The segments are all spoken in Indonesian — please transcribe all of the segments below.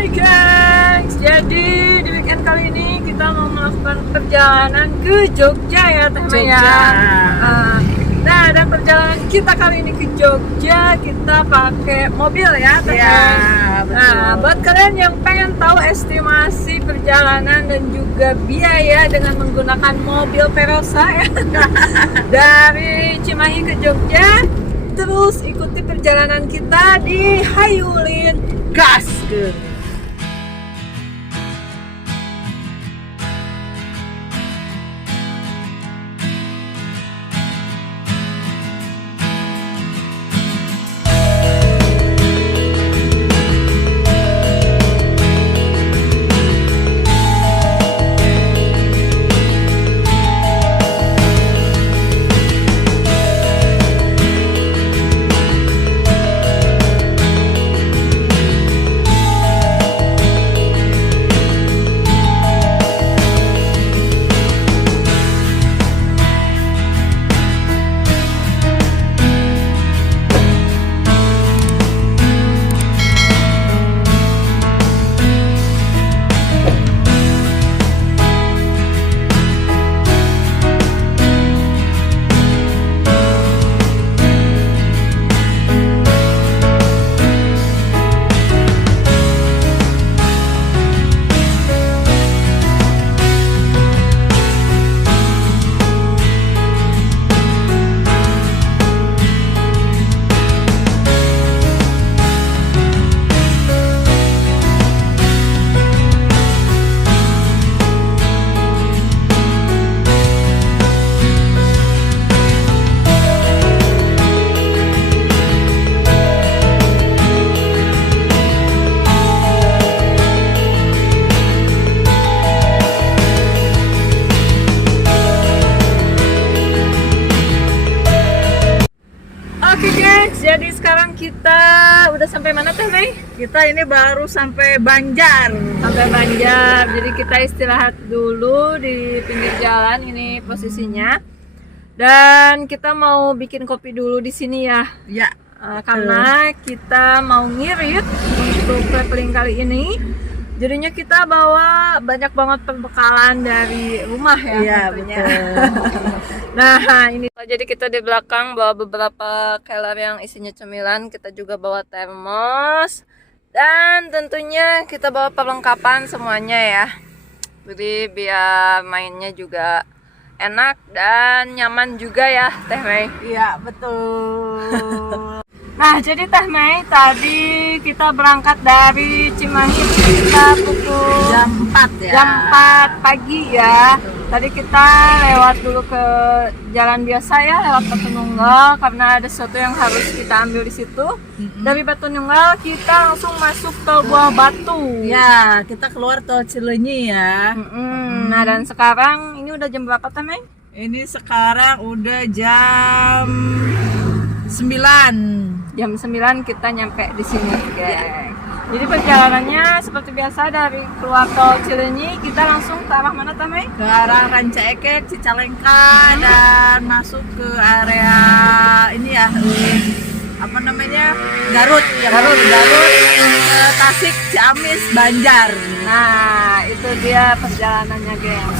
Hai gengs, jadi di weekend kali ini kita mau melakukan perjalanan ke Jogja ya Teh Mei ya. Nah, dan perjalanan kita kali ini ke Jogja kita pakai mobil ya Teh Mei. Betul. Nah, buat kalian yang pengen tahu estimasi perjalanan dan juga biaya dengan menggunakan mobil Verosa ya dari Cimahi ke Jogja, terus ikuti perjalanan kita di Hayulin Gas. Oke guys, jadi sekarang kita udah sampai mana Teh Mei? Kita ini baru sampai Banjar. Sampai Banjar. Jadi kita istirahat dulu di pinggir jalan ini posisinya. Dan kita mau bikin kopi dulu di sini ya. Ya. Karena kita mau ngirit untuk traveling kali ini. Jadinya kita bawa banyak banget perbekalan dari rumah ya. Iya, tentunya. betul. Nah ini jadi kita di belakang bawa beberapa keler yang isinya cemilan, kita juga bawa termos dan tentunya kita bawa perlengkapan semuanya ya, jadi biar mainnya juga enak dan nyaman juga ya Teh Mei. Iya, betul. Nah jadi Teh Mei, tadi kita berangkat dari Cimahi kita pukul Jam 4 ya. jam 4 pagi ya. Tadi kita lewat dulu ke jalan biasa ya, lewat Batu Nunggal karena ada sesuatu yang harus kita ambil di situ. Dari Batu Nunggal kita langsung masuk ke Buah Batu. Ya, kita keluar tol Cileunyi ya. Nah dan sekarang ini udah jam berapa Teh Mei? Ini sekarang udah jam 9. Jam 9 kita nyampe di sini guys. Jadi perjalanannya seperti biasa dari keluar tol Cileunyi kita langsung ke arah mana Teh Mei? Ke arah Ranca Ekek, Cicalengka dan masuk ke area ini ya, apa namanya, Garut ya, Garut ke Tasik, Ciamis, Banjar. Nah itu dia perjalanannya guys.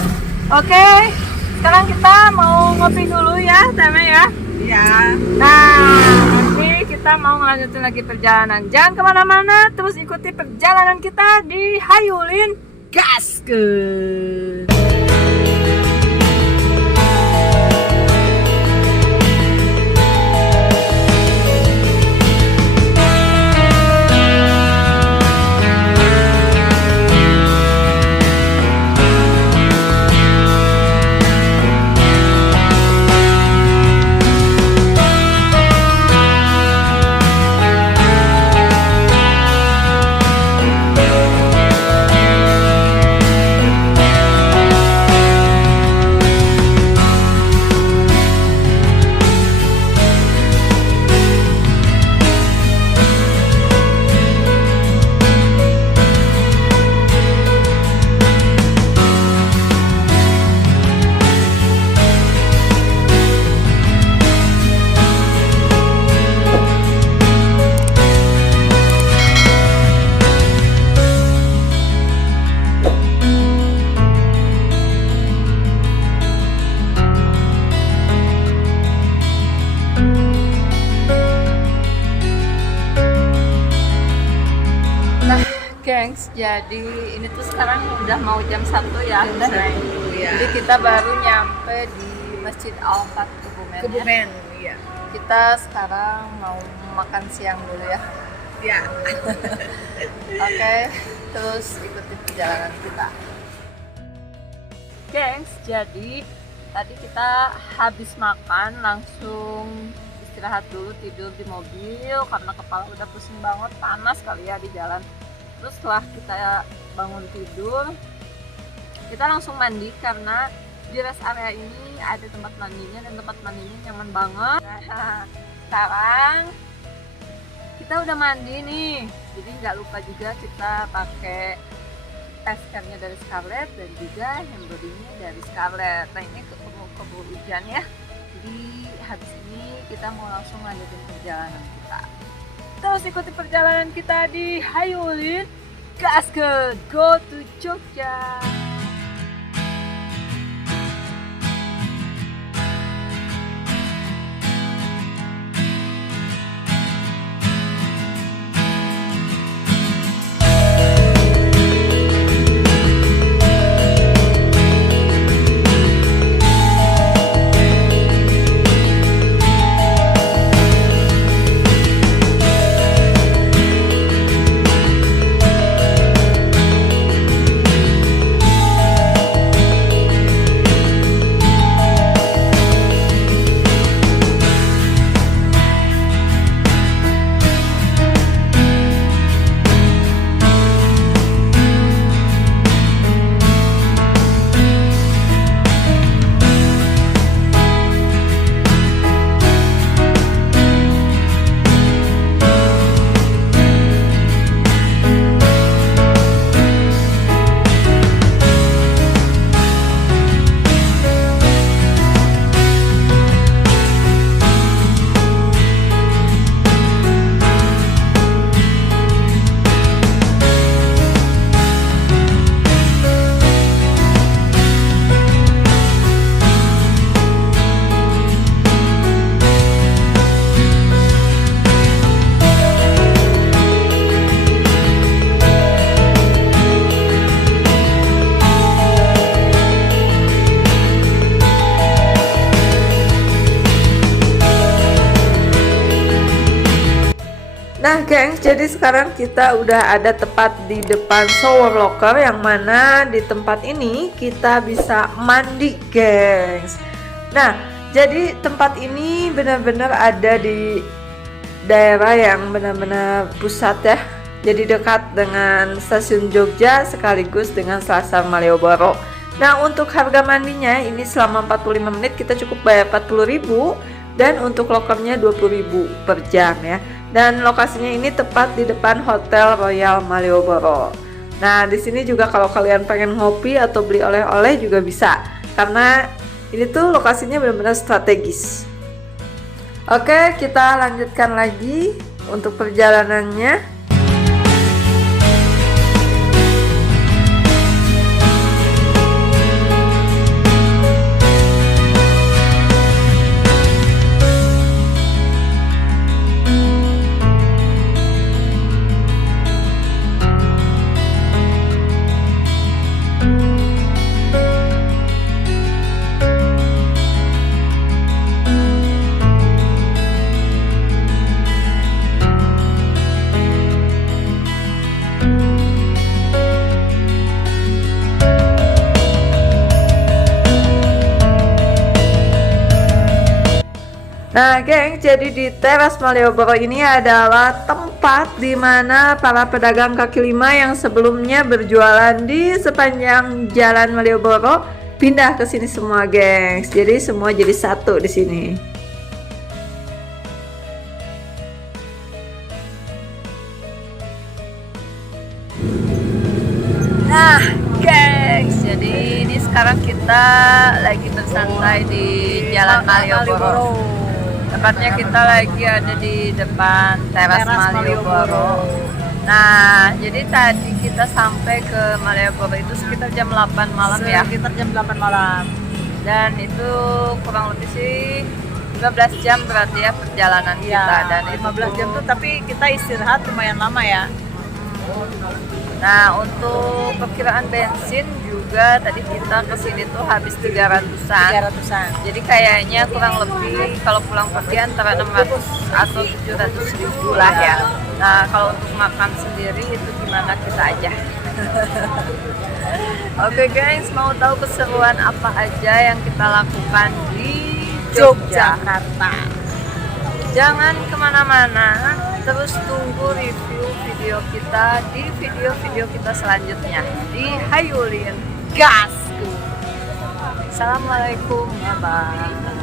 Oke, sekarang kita mau ngopi dulu ya Teh Mei ya. Ya. Nah nanti kita mau melanjutin lagi perjalanan. Jangan kemana-mana, terus ikuti perjalanan kita di Hayulin Gaskeun. gengs, jadi ini tuh sekarang udah mau jam 1 ya. Jam 1, ya. Jadi kita baru nyampe di Masjid Al-Fat Kebumen. Kebumen, iya. Kita sekarang mau makan siang dulu ya. Ya. Oke, terus ikuti perjalanan kita. Gengs, jadi tadi kita habis makan langsung istirahat dulu, tidur di mobil karena kepala udah pusing banget, panas kali ya di jalan. Terus setelah kita bangun tidur, kita langsung mandi karena di rest area ini ada tempat mandinya dan tempat mandinya nyaman banget. Nah, sekarang kita udah mandi nih, jadi nggak lupa juga kita pakai face care-nya dari Scarlett dan juga hand body-nya dari Scarlett. Nah ini keburu hujan ya, jadi habis ini kita mau langsung lanjutin perjalanan kita. Terus ikuti perjalanan kita di Hayulin Gaskeun Go to Jogja. Nah gengs, jadi sekarang kita udah ada tepat di depan shower locker, yang mana di tempat ini kita bisa mandi gengs. Nah jadi tempat ini benar-benar ada di daerah yang benar-benar pusat ya, jadi dekat dengan stasiun Jogja sekaligus dengan Selasar Malioboro. Nah untuk harga mandinya ini selama 45 menit kita cukup bayar 40.000 dan untuk lokernya 20.000 per jam ya. Dan lokasinya ini tepat di depan Hotel Royal Malioboro. Nah, di sini juga kalau kalian pengen ngopi atau beli oleh-oleh juga bisa, karena ini tuh lokasinya benar-benar strategis. Oke, kita lanjutkan lagi untuk perjalanannya. Nah geng, jadi di teras Malioboro ini adalah tempat di mana para pedagang kaki lima yang sebelumnya berjualan di sepanjang jalan Malioboro pindah ke sini semua gengs. Jadi semua jadi satu di sini. Nah gengs, jadi ini sekarang kita lagi bersantai di Jalan Malioboro. Tepatnya kita lagi ada di depan teras Malioboro. Nah, jadi tadi kita sampai ke Malioboro itu sekitar jam 8 malam ya. Sekitar jam 8 malam. Dan itu kurang lebih sih 15 jam berarti ya perjalanan kita. Dan 15 jam tuh tapi kita istirahat lumayan lama ya. Nah, untuk perkiraan bensin juga tadi kita kesini tuh habis 300-an. 300-an. Jadi kayaknya kurang lebih kalau pulang pergi antara 600 atau 700 ribu lah ya. Nah, kalau untuk makan sendiri itu gimana kita aja. Oke guys, mau tahu keseruan apa aja yang kita lakukan di Yogyakarta? Jangan kemana-mana, terus tunggu review video kita di video-video kita selanjutnya di Hayulin Gasku. Assalamualaikum, bye-bye.